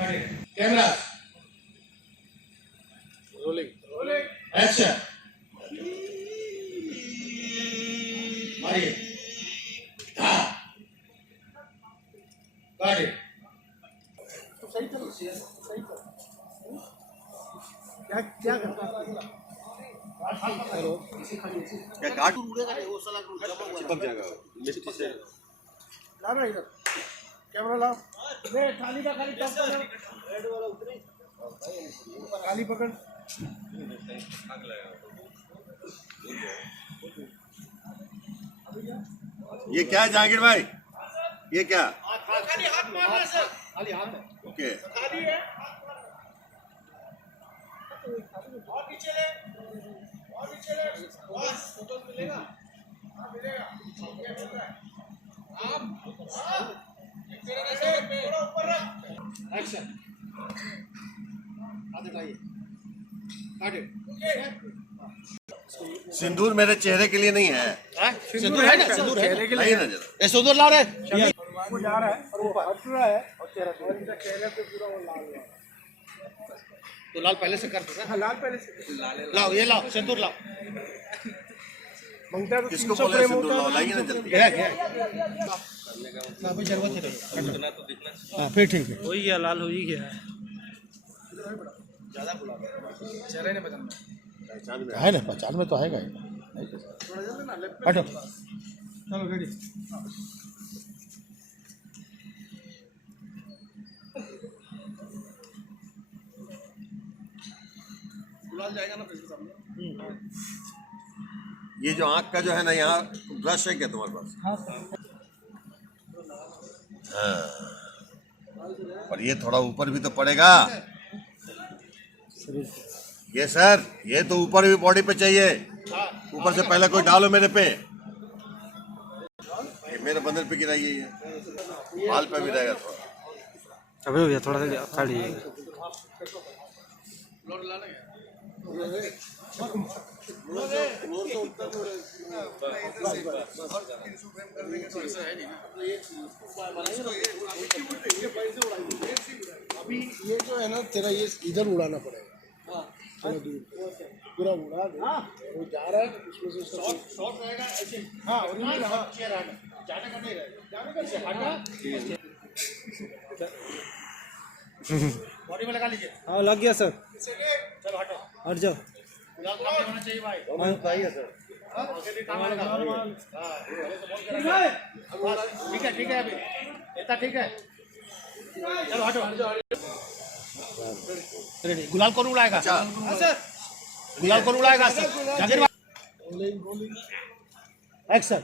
camera rolling action मारिए गाड़ी सही तो सही क्या करता हेलो क्या कार्टून उड़ेगा नहीं वो साला चिपक जाएगा मिट्टी से ला ना इधर कैमरा लाओ ले थाली का खाली टॉप पकड़ रेड वाला उतरे खाली पकड़ ये क्या है जहांगीर भाई ये क्या खाली हाथ मारना सर खाली हाथ है ओके खाली है और नीचे ले बस फोटो मिलेगा हां मिलेगा ये मिल रहा है आप तेरे ऐसे थोड़ा ऊपर रख एक्शन हाथ उठाइए काटे सिंदूर मेरे चेहरे के लिए नहीं है सिंदूर है ना सिंदूर है नहीं ना जरा ये सिंदूर ला रहे वो जा रहा है और वो हट रहा है और चेहरे पे पूरा वो लाल है तो लाल पहले से कर दो ना लाल पहले से लाओ ये लाओ सिंदूर लाओ मंगता तो किसको बोले सिंदूर लाओ लाइए ना जल्दी ना भाई जरूरत ही नहीं इतना तो दिखना हां फिर ठीक है हो ही गया लाल हो ही गया ज्यादा बुला चेहरे ने बदलना है ना पहचान में तो आएगा हटो चलो रेडी बुला जाएगा ना फिर सामने ये जो आँख का जो है ना यहाँ ब्रश है क्या तुम्हारे पास हाँ और ये थोड़ा ऊपर भी तो पड़ेगा ये सर ये तो ऊपर भी बॉडी पे चाहिए ऊपर से पहले कोई डालो मेरे पे ये मेरे बंदर पे गिराइए ये बाल पे भी रहेगा थोड़ा अबे भैया थोड़ा सा खाली अभी ये जो है ना तेरा ये इधर उड़ाना पड़ेगा थोड़ा दूर पूरा उड़ा दे वो जा रहा है उसमें से शॉट रहेगा ऐसे हां और ये हां चेयर हटा जाने का नहीं रहेगा जाने का से हटा बॉडी में लगा लीजिए हाँ लग गया सर चलो हटो हट जाओ गुलाल काम नहीं होना चाहिए भाई हाँ बताइए सर आगे भी काम आएगा हां ठीक है अभी इतना ठीक है चलो हटो रेडी गुलाल कौन उड़ाएगा सर गुलाल कौन उड़ाएगा सर जागीर एक्शन